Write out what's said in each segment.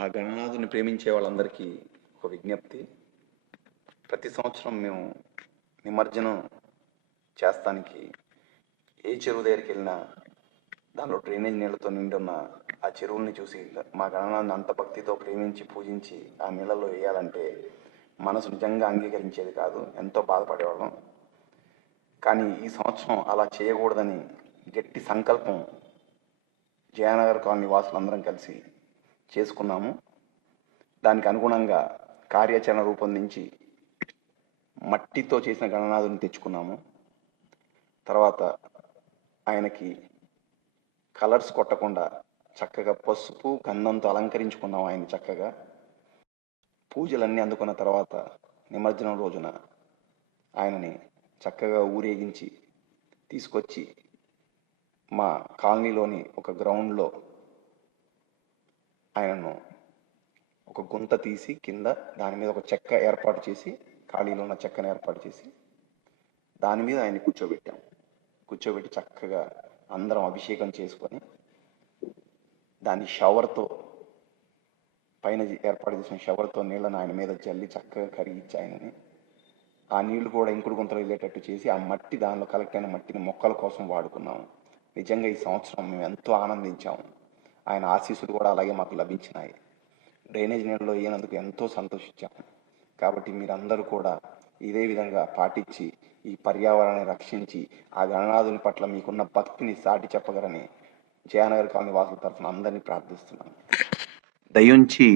ఆ గణనాథుని ప్రేమించే వాళ్ళందరికీ ఒక విజ్ఞప్తి. ప్రతి సంవత్సరం మేము నిమజ్జనం చేస్తానికి ఏ చెరువు దగ్గరికి వెళ్ళినా దానిలో డ్రైనేజ్ నీళ్లతో నిండి ఉన్న ఆ చెరువుల్ని చూసి మా గణనాథుని అంత భక్తితో ప్రేమించి పూజించి ఆ నీళ్ళలో వేయాలంటే మనసు నిజంగా అంగీకరించేది కాదు, ఎంతో బాధపడేవాళ్ళం. కానీ ఈ సంవత్సరం అలా చేయకూడదని గట్టి సంకల్పం జయనగర్ కాలనీ వాసులందరం కలిసి చేసుకున్నాము. దానికి అనుగుణంగా కార్యాచరణ రూపొందించి మట్టితో చేసిన గణనాథుని తెచ్చుకున్నాము. తర్వాత ఆయనకి కలర్స్ కొట్టకుండా చక్కగా పసుపు గంధంతో అలంకరించుకున్నాము. ఆయన చక్కగా పూజలన్నీ అందుకున్న తర్వాత నిమజ్జనం రోజున ఆయనని చక్కగా ఊరేగించి తీసుకొచ్చి మా కాలనీలోని ఒక గ్రౌండ్లో ఆయనను ఒక గుంత తీసి కింద దాని మీద ఒక చెక్క ఏర్పాటు చేసి, ఖాళీలో ఉన్న చెక్కను ఏర్పాటు చేసి దాని మీద ఆయన్ని కూర్చోబెట్టి చక్కగా అందరం అభిషేకం చేసుకొని దాని షవర్తో పైన ఏర్పాటు చేసిన షవర్తో నీళ్ళను ఆయన మీద జల్లి చక్కగా కరిగించి ఆయనని ఆ నీళ్లు కూడా ఇంకుడు గుంతలో వెళ్ళేటట్టు చేసి ఆ మట్టి, దానిలో కలెక్ట్ అయిన మట్టిని మొక్కల కోసం వాడుకున్నాము. నిజంగా ఈ సంవత్సరం మేము ఎంతో ఆనందించాము. ఆయన ఆశీస్సులు కూడా అలాగే మాకు లభించినాయి. డ్రైనేజ్ నీళ్ళలో వేయనందుకు ఎంతో సంతోషించాము. కాబట్టి మీరందరూ కూడా ఇదే విధంగా పాటించి ఈ పర్యావరణాన్ని రక్షించి ఆ గణనాథుని పట్ల మీకున్న భక్తిని సాటి చెప్పగలని జయనగర్ కాలనీ వాసుల తరఫున అందరినీ ప్రార్థిస్తున్నాను. దయించి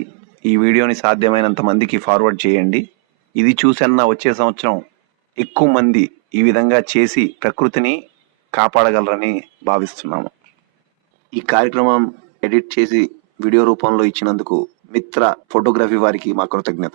ఈ వీడియోని సాధ్యమైనంత మందికి ఫార్వర్డ్ చేయండి. ఇది చూసన్నా వచ్చే సంవత్సరం ఎక్కువ మంది ఈ విధంగా చేసి ప్రకృతిని కాపాడగలరని భావిస్తున్నాము. ఈ కార్యక్రమం ఎడిట్ చేసి వీడియో రూపంలో ఇచ్చినందుకు మిత్ర ఫోటోగ్రఫీ వారికి మా కృతజ్ఞతలు.